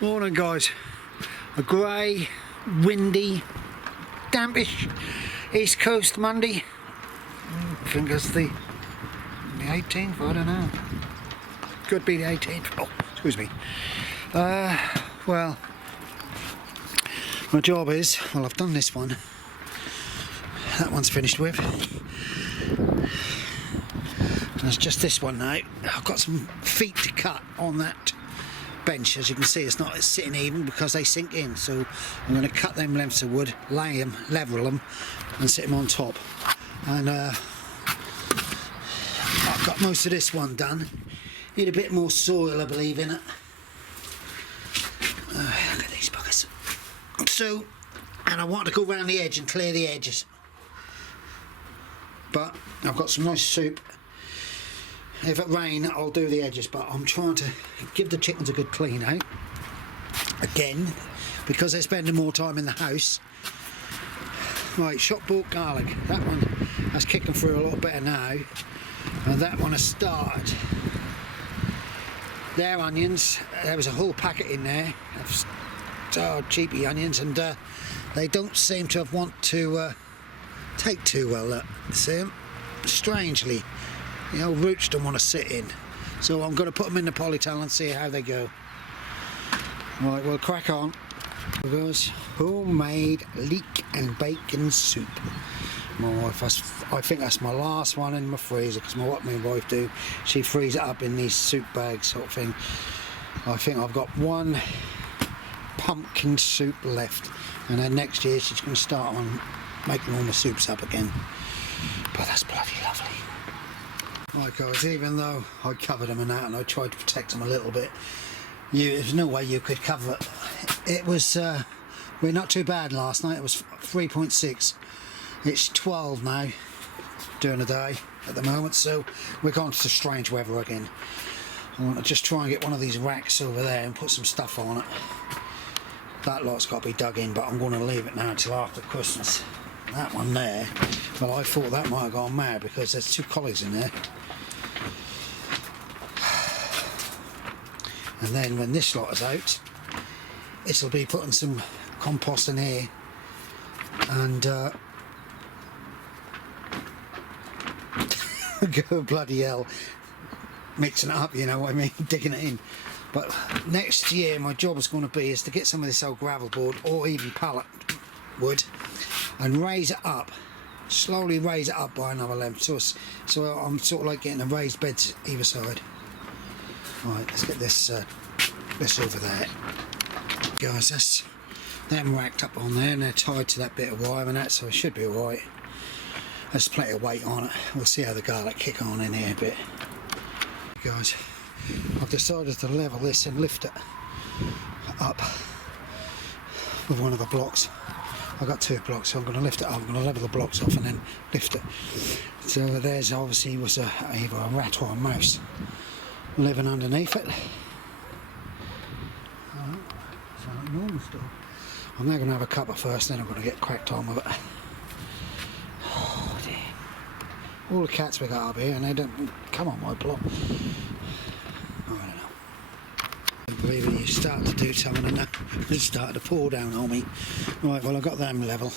Morning guys, a grey, windy, dampish East Coast Monday. I think it's the 18th, I don't know. Could be the 18th, oh, excuse me. Well, my job is, well I've done this one. That one's finished with. And it's just this one now. I've got some feet to cut on that bench. As you can see, it's sitting even because they sink in, so I'm going to cut them lengths of wood, lay them, level them and sit them on top. And I've got most of this one done. Need a bit more soil, I believe, in it. Look at these buggers. So, and I want to go around the edge and clear the edges, but I've got some nice soup. If it rains, I'll do the edges, but I'm trying to give the chickens a good clean out again because they're spending more time in the house. Right, shop bought garlic. That one that's kicking through a lot better now, and that one has started. Their onions, there was a whole packet in there of cheapy onions, and they don't seem to have want to take too well. Look, see them? Strangely. The old roots don't want to sit in, so I'm going to put them in the polytunnel and see how they go. Right, we'll crack on. Goes homemade leek and bacon soup. My wife, I think that's my last one in my freezer, because what my wife do, she frees it up in these soup bags sort of thing. I think I've got one pumpkin soup left, and then next year she's going to start on making all my soups up again. But that's bloody lovely. Right guys, even though I covered them and that, and I tried to protect them a little bit, there's no way you could cover it. It was, we're not too bad last night. It was 3.6. It's 12 now during the day at the moment, so we're going to strange weather again. I want to just try and get one of these racks over there and put some stuff on it. That lot's got to be dug in, but I'm going to leave it now until after Christmas. That one there, well, I thought that might have gone mad because there's two collies in there. And then when this lot is out, it'll be putting some compost in here and go bloody hell, mixing it up, you know what I mean, digging it in. But next year my job is going to be to get some of this old gravel board or even pallet wood and raise it up, slowly raise it up by another length, so I'm sort of like getting a raised beds either side. Right, let's get this this over there. Guys, that's them racked up on there and they're tied to that bit of wire and that, so it should be alright. There's plenty of weight on it. We'll see how the garlic kick on in here a bit. Guys, I've decided to level this and lift it up with one of the blocks. I've got two blocks, so I'm going to lift it up. I'm going to level the blocks off and then lift it. So there's obviously was either a rat or a mouse living underneath it. So normal stuff. I'm now going to have a cuppa first, then I'm going to get cracked on with it. Oh dear. All the cats we got up here and they don't come on my block. I don't know. I believe it, you start to do something and it's starting to pour down on me. Right, well I've got them level.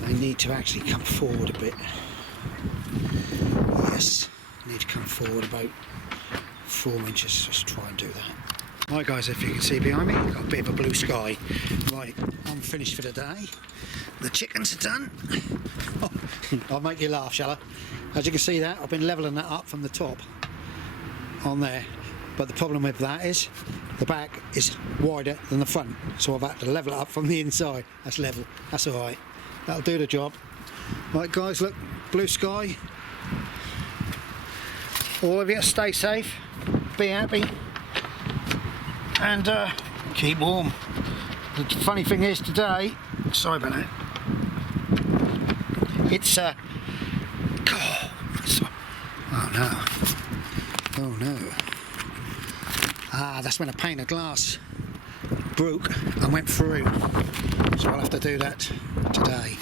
They need to actually come forward a bit. Yes, need to come forward about 4 inches. Just try and do that. Right guys, if you can see behind me, I've got a bit of a blue sky. Right, I'm finished for the day. The chickens are done. Oh, I'll make you laugh, shall I? As you can see that, I've been levelling that up from the top on there. But the problem with that is the back is wider than the front, so I've had to level it up from the inside. That's level, that's alright. That'll do the job. Right guys, look, blue sky. All of you stay safe, be happy, and keep warm. The funny thing is today, sorry about that, it's oh no, that's when a pane of glass broke and went through, so I'll have to do that today.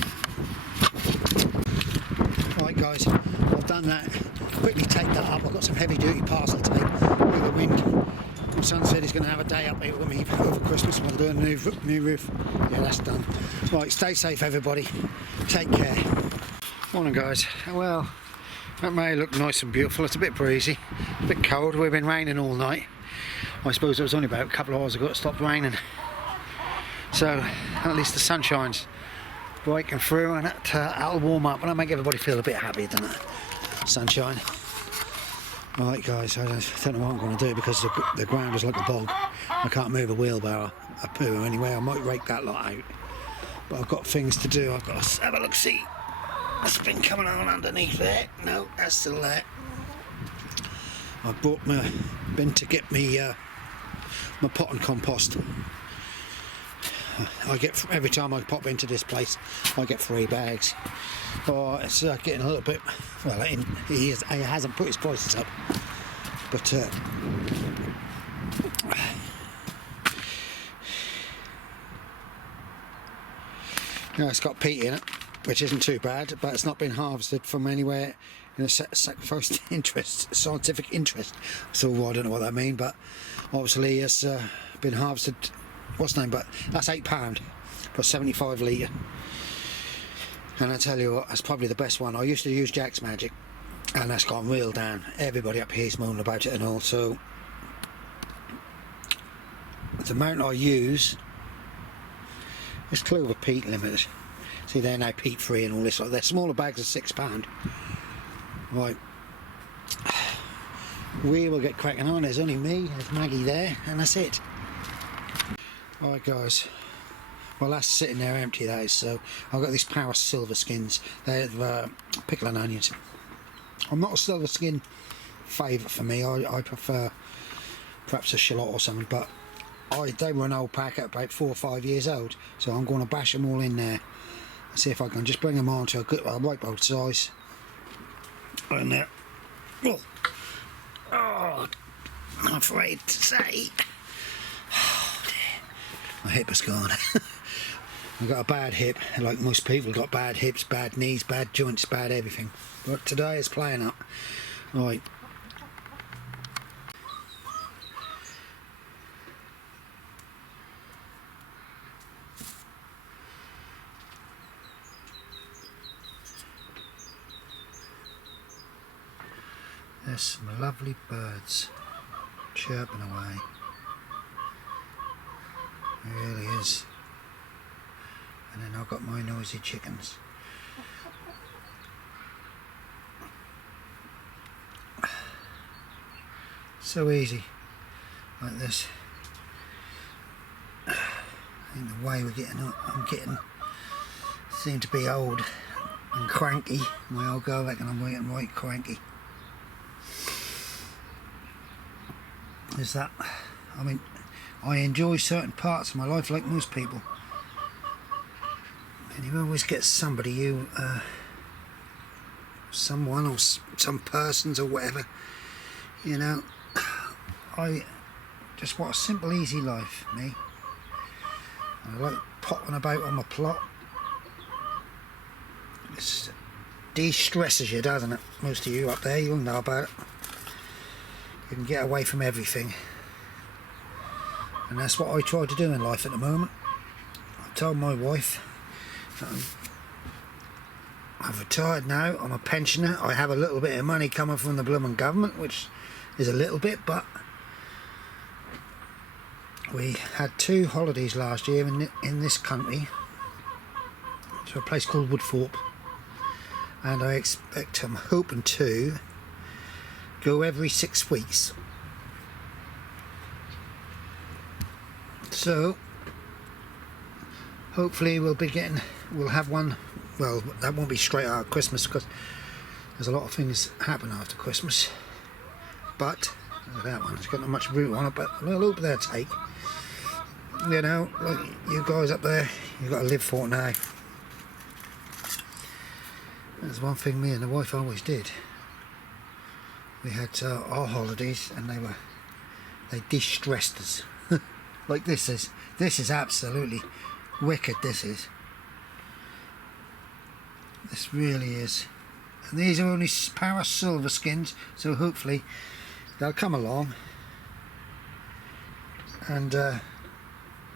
Right guys, I've done that. Quickly take that up. I've got some heavy duty parcel tape with the wind son said he's going to have a day up here with me over Christmas and we'll do a new roof. Yeah, that's done. Right, stay safe everybody. Take care. Morning guys. Well, that may look nice and beautiful. It's a bit breezy, a bit cold. We've been raining all night. I suppose it was only about a couple of hours ago it stopped raining. So at least the sun shines breaking through and that'll warm up and that'll make everybody feel a bit happy, doesn't it? Sunshine. Right guys, I don't know what I'm going to do because the ground is like a bog. I can't move a wheelbarrow, a poo anyway. I might rake that lot out. But I've got things to do. I've got to have a look, see. It's been coming on underneath there. No, that's still there. I brought my bin to get me my pot and compost. I get, every time I pop into this place, I get 3 bags. Oh, it's getting a little bit. Well, he hasn't put his prices up, but yeah, it's got peat in it, which isn't too bad, but it's not been harvested from anywhere in a first interest, scientific interest. So I don't know what that means, but obviously it's been harvested. What's the name? But that's £8 for 75 litre. And I tell you what, that's probably the best one. I used to use Jack's Magic, and that's gone real down. Everybody up here's moaning about it and all. So the amount I use is Clover Peat Limited. See, they're now peat free and all this. They're smaller bags of £6. Right. We will get cracking on. There's only me, there's Maggie there, and that's it. Alright guys, well that's sitting there empty, that is. So I've got these Paris silver skins. They're pickle and onions. I'm not a silver skin favourite for me. I prefer perhaps a shallot or something, but they were an old pack at about 4 or 5 years old, so I'm going to bash them all in there and see if I can just bring them on to a good right old size. And there. Oh, I'm afraid to say. My hip is gone. I've got a bad hip, like most people got bad hips, bad knees, bad joints, bad everything. But today is playing up. Right. There's some lovely birds chirping away. It really is. And then I've got my noisy chickens. So easy, like this. I think the way we're getting up, seem to be old and cranky. My old girl reckon I'm getting right cranky. Is that, I mean, I enjoy certain parts of my life like most people, and you always get somebody who, someone or some persons or whatever, you know. I just want a simple easy life, me. I like popping about on my plot. It de-stresses you, doesn't it? Most of you up there, you'll know about it. You can get away from everything. And that's what I try to do in life at the moment. I told my wife that I've retired now, I'm a pensioner. I have a little bit of money coming from the blooming government, which is a little bit, but we had 2 holidays last year in this country to a place called Woodthorpe, and I expect, I'm hoping to go every 6 weeks. So hopefully we'll have one. Well, that won't be straight out of Christmas because there's a lot of things happen after Christmas. But look at that one, it's got not much root on it, but a little bit there to take. You know, like you guys up there, you've got to live for it now. There's one thing me and the wife always did. We had our holidays, and they de-stressed us. Like this is absolutely wicked. This really is. And these are only Paris silver skins, so hopefully they'll come along. and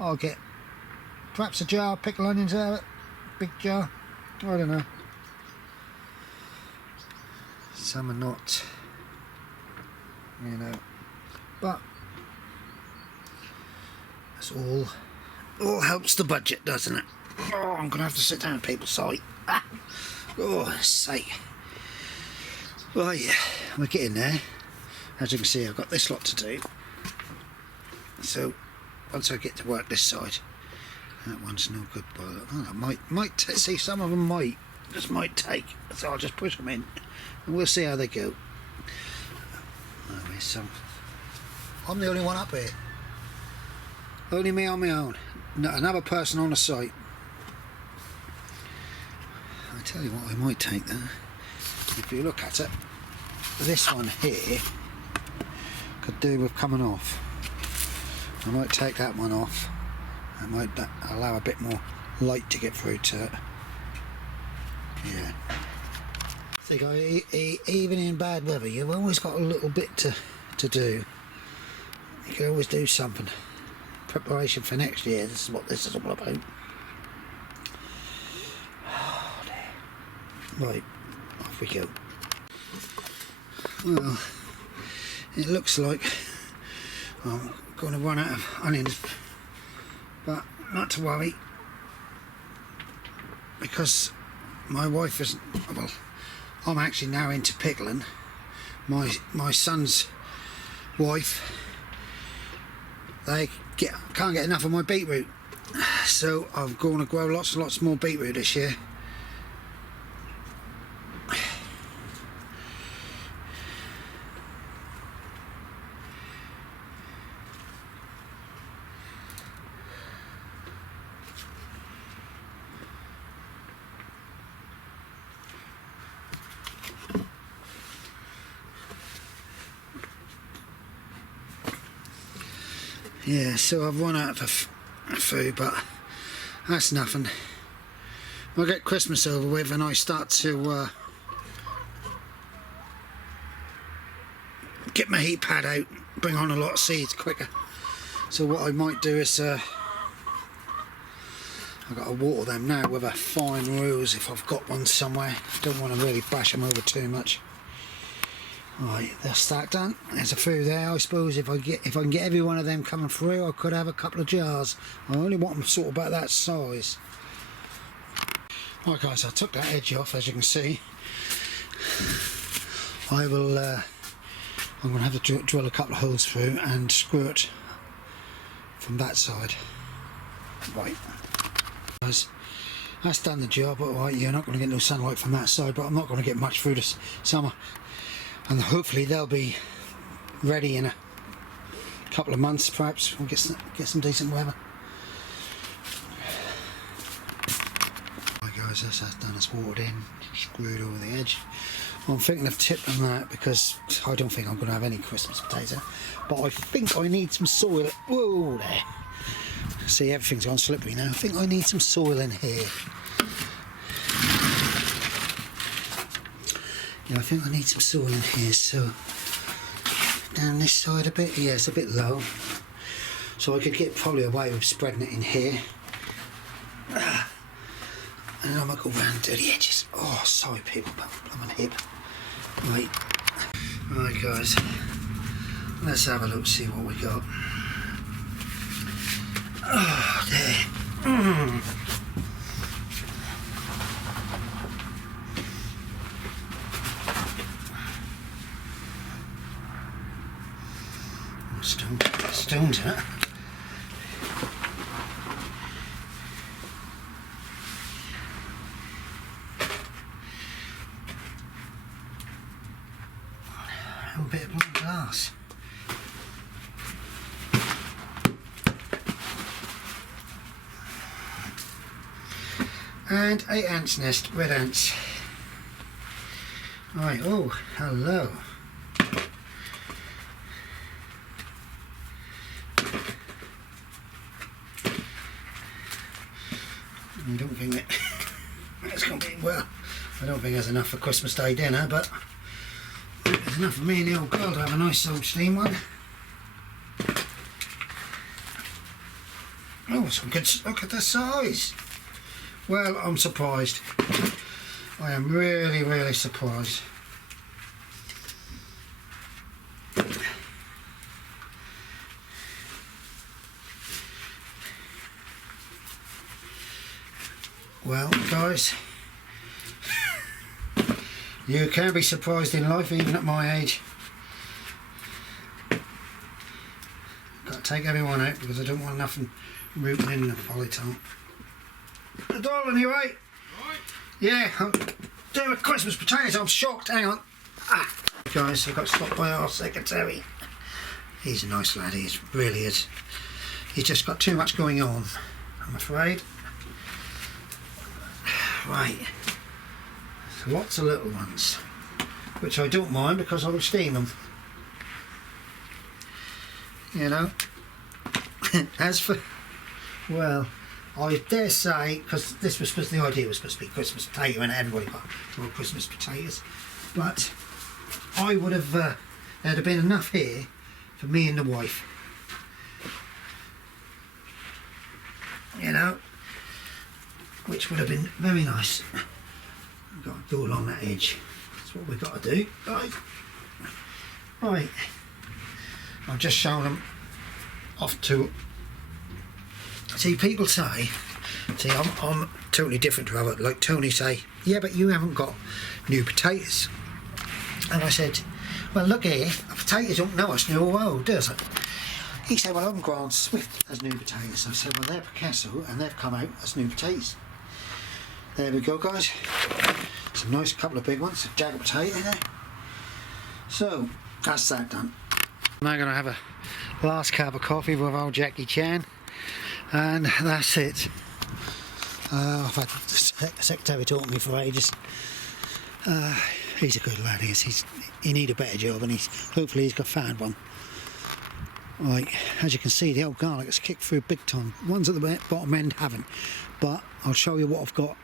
I'll get perhaps a jar of pickled onions out of it, big jar, I don't know. Some are not, you know, but that's all helps the budget, doesn't it? Oh, I'm gonna have to sit down at people's sight. Ah. Oh, sake. Right, we're getting there. As you can see, I've got this lot to do. So once I get to work this side, that one's no good. But oh, I might see some of them just might take. So I'll just push them in, and we'll see how they go. Anyway, so I'm the only one up here. Only me on my own. Not another person on the site. I tell you what, I might take there. If you look at it, this one here could do with coming off. I might take that one off. I might allow a bit more light to get through to it. Yeah. See guys, even in bad weather, you've always got a little bit to do. You can always do something. Preparation for next year, this is what this is all about. Oh dear. Right, off we go. Well, it looks like I'm going to run out of onions, but not to worry, because my wife isn't, well, I'm actually now into pickling. My son's wife, they can't get enough of my beetroot, so I'm going to grow lots and lots more beetroot this year. Yeah, so I've run out of food, but that's nothing. I'll get Christmas over with and I start to get my heat pad out, bring on a lot of seeds quicker. So what I might do is I've got to water them now with a fine ruse if I've got one somewhere. Don't want to really bash them over too much. Right, that's that done. There's a few there. I suppose if I can get every one of them coming through, I could have a couple of jars. I only want them sort of about that size. Right guys, I took that edge off, as you can see. I will I'm going to have to drill a couple of holes through and screw it from that side. Right, guys, that's done the job. Alright, you're not going to get no sunlight from that side, but I'm not going to get much through this summer. And hopefully they'll be ready in a couple of months, perhaps. We'll get some decent weather. Right guys, that's done. It's watered in, screwed over the edge. I'm thinking of tipping that because I don't think I'm going to have any Christmas potato. But I think I need some soil. Whoa there. See, everything's gone slippery now. I think I need some soil in here. Yeah, I think I need some soil in here, so down this side a bit. Yeah, it's a bit low, so I could get probably away with spreading it in here, and I might go round to the edges. Oh, sorry people, but I'm on hip. Right, guys, let's have a look, see what we got. Oh, there. Stones in it. A bit of blue glass. And 8 ants nest, red ants. Right, oh, hello. I don't think it's going to be, well, I don't think there's enough for Christmas Day dinner, but there's enough for me and the old girl to have a nice old steam one. Oh, some good. Look at the size. Well, I'm surprised. I am really, really surprised. Well, guys, you can be surprised in life, even at my age. Got to take everyone out because I don't want nothing rooting in the polytunnel. The doll anyway. Right. Yeah, I'm doing Christmas potatoes. I'm shocked. Hang on. Guys, I got stopped by our secretary. He's a nice lad. He really is. He's just got too much going on, I'm afraid. Right. So lots of little ones, which I don't mind because I will steam them. You know. As for, well, I dare say, because this was supposed, the idea was supposed to be Christmas potato and everybody got more Christmas potatoes, but I would have, there'd have been enough here for me and the wife. You know, which would have been very nice. We've got to go along that edge. That's what we've got to do, guys. Right. I've just shown them off to. See, people say, see, I'm totally different to other, like Tony say, yeah, but you haven't got new potatoes. And I said, well, look here, potatoes don't know us new or old, does it? He said, well, I haven't grown Swift as new potatoes. I said, well, they're Picasso and they've come out as new potatoes. There we go, guys. Some nice couple of big ones, a jagged potato there. So, that's that done. I'm now going to have a last cup of coffee with old Jackie Chan. And that's it. I've had the secretary talking to me for ages. He's a good lad, he need a better job, and hopefully he's got found one. Right, as you can see, the old garlic has kicked through big time. Ones at the bottom end haven't, but I'll show you what I've got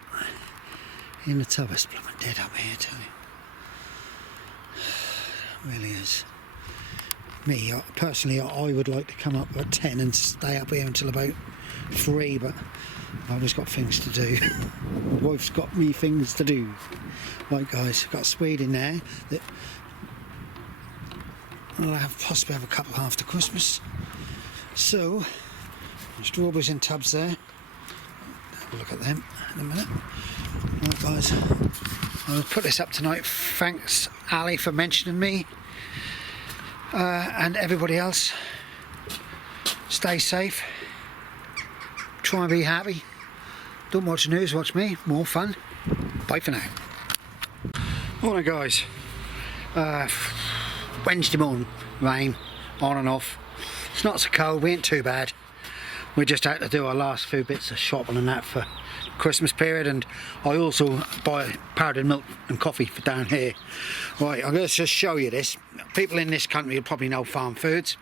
in the tub. It's blooming dead up here, tell you. It really is. Me, personally, I would like to come up at 10 and stay up here until about 3, but I've always got things to do. My wife's got me things to do. Right, guys, I've got Swede in there that I'll possibly have a couple after Christmas. So, strawberries in tubs there. Have a look at them in a minute. Right, guys, I'll put this up tonight. Thanks, Ali, for mentioning me. And everybody else, stay safe, try and be happy, don't watch the news, watch me, more fun. Bye for now. Morning, guys. Wednesday morning, rain on and off. It's not so cold, we ain't too bad. We're just out to do our last few bits of shopping and that for Christmas period, and I also buy powdered milk and coffee for down here. Right, I'm going to just show you this. People in this country will probably know Farm Foods.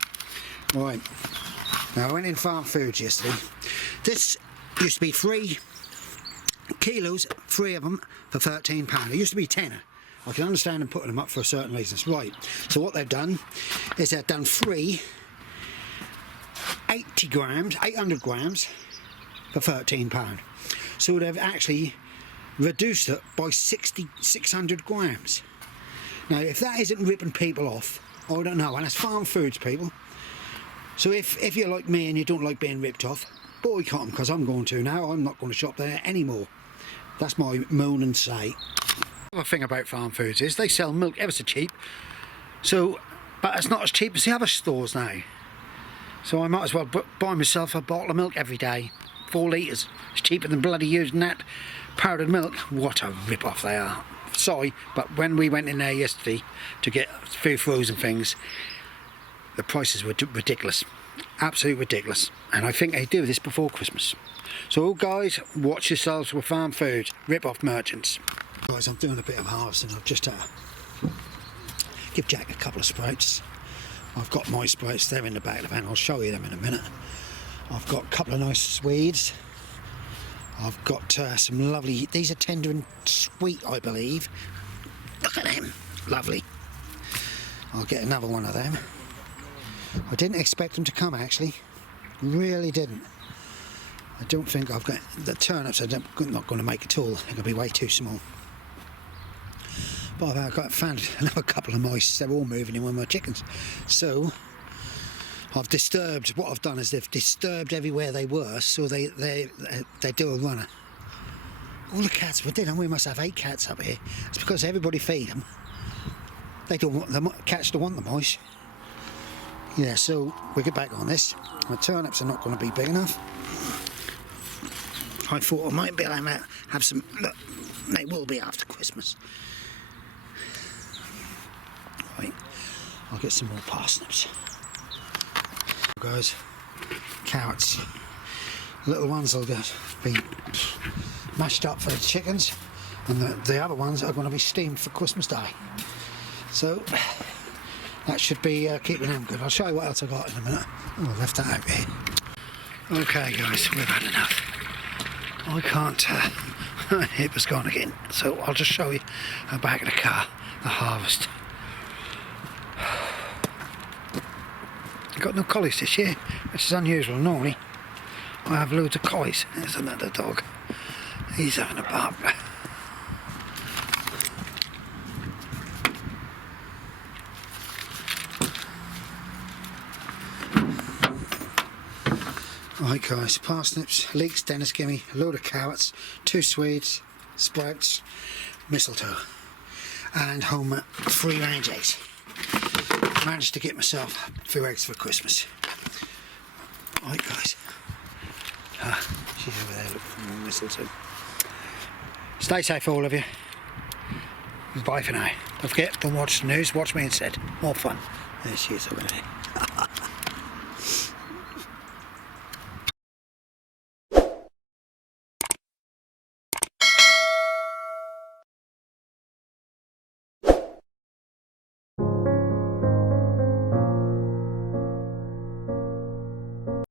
Right, now I went in Farm Foods yesterday. This used to be 3 kilos, 3 of them for £13. It used to be tenner. I can understand them putting them up for a certain reasons. Right, so what they've done is they've done 3 800 grams for £13. So they've actually reduced it by 600 grams. Now, if that isn't ripping people off, I don't know. And that's Farm Foods, people. So if you're like me and you don't like being ripped off, boycott them, because I'm going to now. I'm not going to shop there anymore. That's my moan and say. The other thing about Farm Foods is they sell milk ever so cheap. So, but it's not as cheap as the other stores now. So I might as well buy myself a bottle of milk every day. 4 litres. It's cheaper than bloody using that powdered milk. What a rip-off they are. Sorry, but when we went in there yesterday to get food frozen things, the prices were ridiculous. Absolutely ridiculous. And I think they do this before Christmas. So guys, watch yourselves with Farm Food. Rip-off merchants. Guys, I'm doing a bit of harvesting. I've just give Jack a couple of sprouts. I've got my sprouts there in the back of the van. I'll show you them in a minute. I've got a couple of nice Swedes. I've got some lovely, these are tender and sweet, I believe. Look at them, lovely. I'll get another one of them. I didn't expect them to come, actually. Really didn't. I don't think I've got the turnips. I'm not going to make at all. They're going to be way too small. But I've found another couple of mice. They're all moving in with my chickens. So I've disturbed. What I've done is they've disturbed everywhere they were, so they do a runner. All the cats, we must have 8 cats up here. It's because everybody feed them. They don't want the cats don't want the mice. Yeah, so we get back on this. My turnips are not going to be big enough. I thought I might be able to have some. Look, they will be after Christmas. Right, I'll get some more parsnips. Guys, carrots. Little ones will just be mashed up for the chickens, and the other ones are going to be steamed for Christmas Day. So that should be keeping them good. I'll show you what else I got in a minute. Oh, I left that out here. Okay guys, we've had enough. I can't, it was gone again. So I'll just show you back of the car, the harvest. Got no collies this year, which is unusual. Normally I have loads of collies. There's another dog. He's having a bark. Right guys, parsnips, leeks, Dennis gimme, a load of carrots, 2 Swedes, sprouts, mistletoe, and home free range eggs. Managed to get myself a few eggs for Christmas. Right guys, she's over there looking for more mistletoe. Stay safe all of you. Bye for now. Don't forget, don't watch the news, watch me instead. More fun. There she is over there.